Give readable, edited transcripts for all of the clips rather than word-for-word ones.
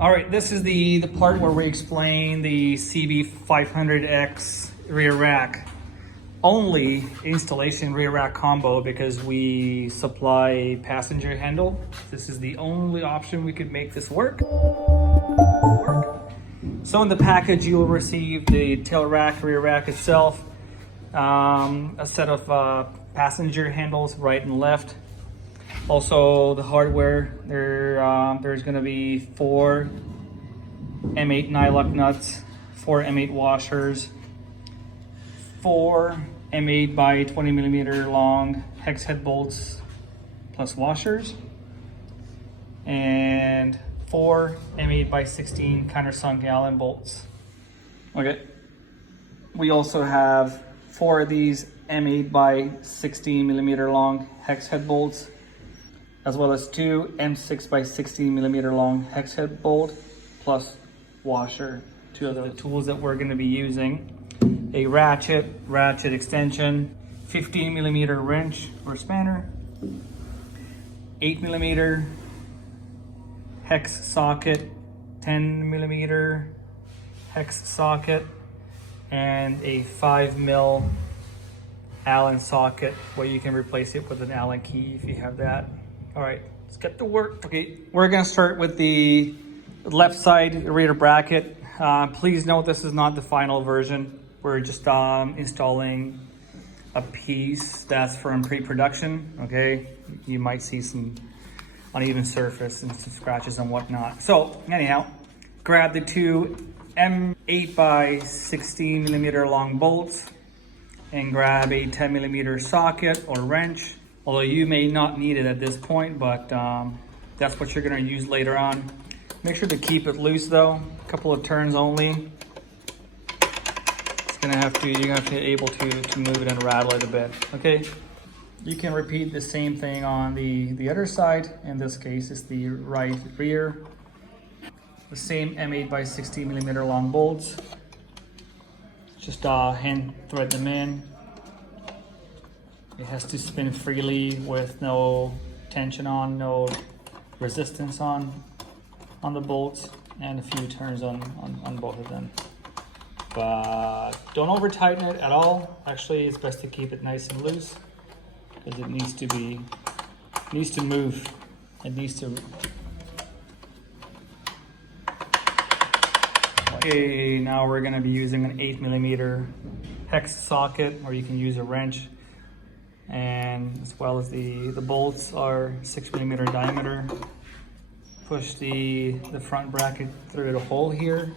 All right, this is the part where we explain the CB500X rear rack. Only installation rear rack combo because we supply passenger handle. This is the only option we could make this work. So in the package, you will receive the tail rack, rear rack itself, a set of passenger handles right and left. Also the hardware, there's going to be 4 M8 nylock nuts, 4 M8 washers, 4 M8 by 20 millimeter long hex head bolts plus washers, and 4 M8 by 16 countersunk Allen bolts. Okay. We also have 4 of these M8 by 16 millimeter long hex head bolts, as well as 2 M6 by 16 millimeter long hex head bolt plus washer. 2 of the tools that we're going to be using: a ratchet extension, 15 millimeter wrench or spanner, 8 millimeter hex socket, 10 millimeter hex socket, and a 5 mil Allen socket where you can replace it with an Allen key if you have that. All right, let's get to work. Okay, we're gonna start with the left side rear bracket. Please note this is not the final version. We're just installing a piece that's from pre-production, okay? You might see some uneven surface and some scratches and whatnot. So anyhow, grab the 2 M8 by 16 millimeter long bolts and grab a 10 millimeter socket or wrench. Although you may not need it at this point, but that's what you're gonna use later on. Make sure to keep it loose though, a couple of turns only. You're gonna have to be able to move it and rattle it a bit, okay? You can repeat the same thing on the other side. In this case, it's the right rear. The same M8 by 16 millimeter long bolts. Just hand thread them in. It has to spin freely with no tension on, no resistance on the bolts, and a few turns on both of them. But don't over tighten it at all. Actually, it's best to keep it nice and loose because it needs to move. It needs to. Okay, now we're gonna be using an 8 millimeter hex socket, or you can use a wrench. And as well as the bolts are 6 millimeter diameter. Push the front bracket through the hole here.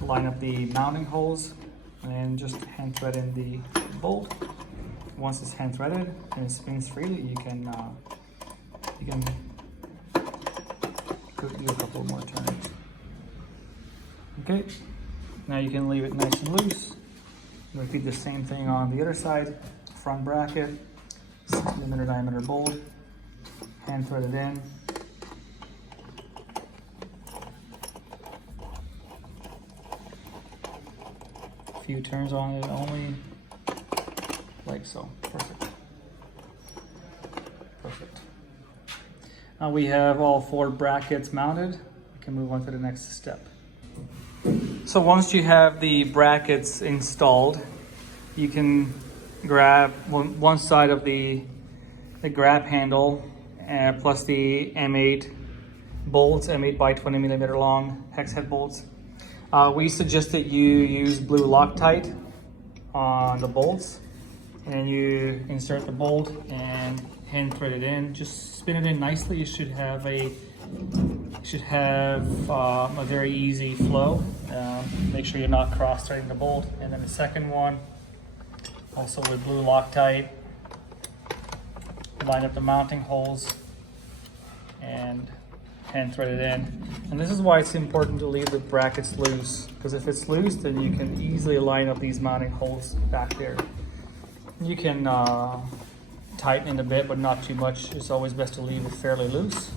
Line up the mounting holes and just hand thread in the bolt. Once it's hand threaded and it spins freely, you can do a couple more turns. Okay, now you can leave it nice and loose. Repeat the same thing on the other side. Front bracket, 6 millimeter diameter bolt, hand thread it in. A few turns on it only, like so. Perfect. Perfect. Now we have all 4 brackets mounted. We can move on to the next step. So once you have the brackets installed, you can grab one side of the grab handle plus the M8 bolts, M8 by 20 millimeter long hex head bolts. We suggest that you use blue Loctite on the bolts, and you insert the bolt and hand thread it in. Just spin it in nicely. You should have a very easy flow. Make sure you're not cross-threading the bolt. And then the second one, also with blue Loctite, line up the mounting holes and hand thread it in. And this is why it's important to leave the brackets loose, because if it's loose, then you can easily line up these mounting holes back there. You can tighten it a bit, but not too much. It's always best to leave it fairly loose,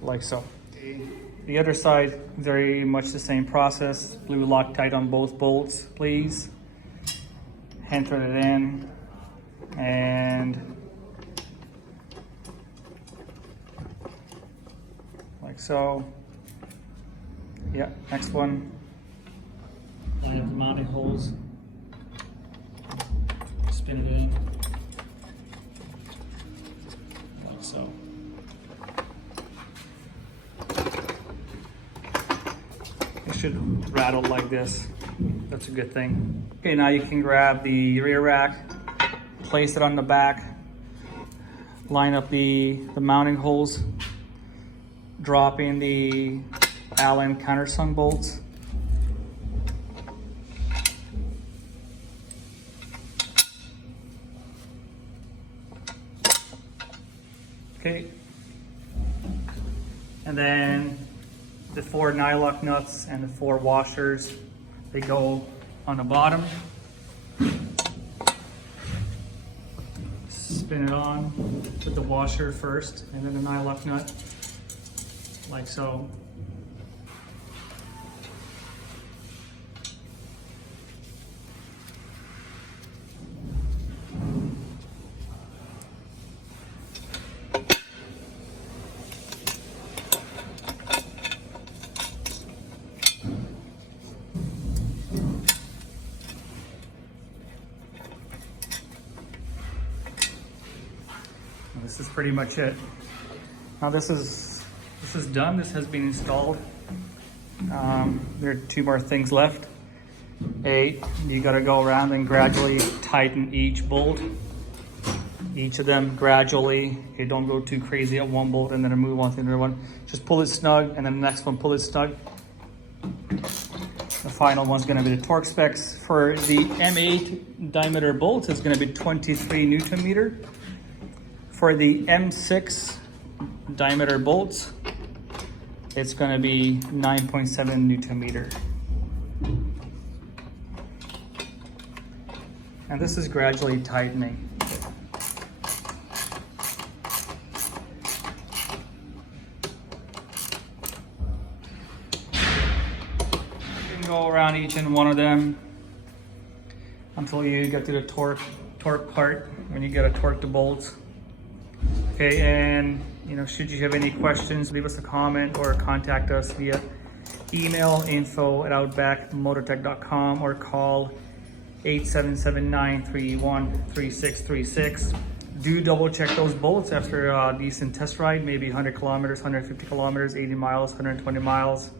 like so. The other side, very much the same process. Blue Loctite on both bolts, please. Hand thread it in, and like so. Yeah, next one. Line up the mounting holes. Spin it in. Like so. It should rattle like this. That's a good thing. Okay, now you can grab the rear rack, place it on the back, line up the mounting holes, drop in the Allen countersunk bolts. Okay, and then the 4 nylock nuts and the 4 washers, they go on the bottom. Spin it on with the washer first and then the nylock nut, like so. This is pretty much it. Now this is done. This has been installed. There are 2 more things left. You got to go around and gradually tighten each bolt. Each of them gradually. Okay, don't go too crazy at one bolt and then move on to another one. Just pull it snug, and then the next one pull it snug. The final one's going to be the torque specs. For the M8 diameter bolt, it's going to be 23 Newton meter. For the M6 diameter bolts, it's going to be 9.7 Newton meter. And this is gradually tightening. You can go around each and one of them until you get to the torque part, when you get to torque the bolts. Okay, and should you have any questions, leave us a comment or contact us via email info@outbackmotortek.com or call 877-931-3636. Do double check those bolts after a decent test ride, maybe 100 kilometers, 150 kilometers, 80 miles, 120 miles.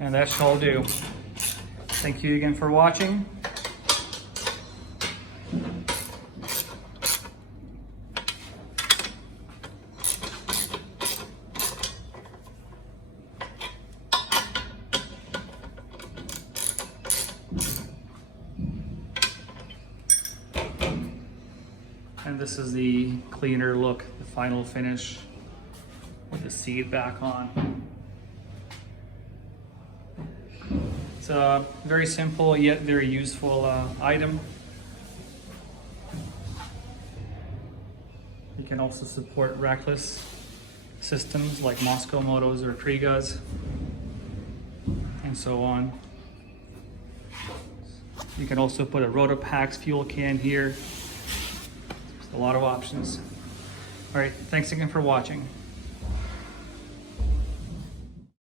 And that shall do. Thank you again for watching. And this is the cleaner look, the final finish with the seat back on. It's a very simple yet very useful item. You can also support rackless systems like Moscow Motos or Krigas and so on. You can also put a Rotopax fuel can here. There's a lot of options. All right, thanks again for watching.